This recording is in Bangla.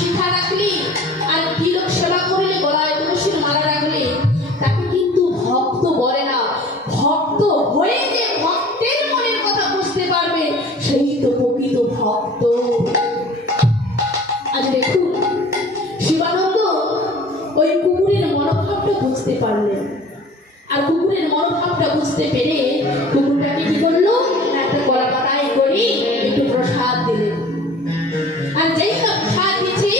শিখা রাখলি আর তিলক সেবা করলে, গলায় তুলসীর মালা রাখলে, তাকে কিন্তু ভক্ত বলে না। ভক্ত হয়ে যে ভক্তের মনের কথা বুঝতে পারবে, সেই তো প্রকৃত ভক্ত। আজ দেখুন, শিবানন্দ ওই কুকুরের মনোভাবটা বুঝতে পারলেন। আর কুকুরের মনোভাবটা বুঝতে পেরে কুকুরটাকে কি করলো, একটা কলা পাতায় করে একটু প্রসাদ দিলেন। আর যেই না প্রসাদ দিচ্ছে,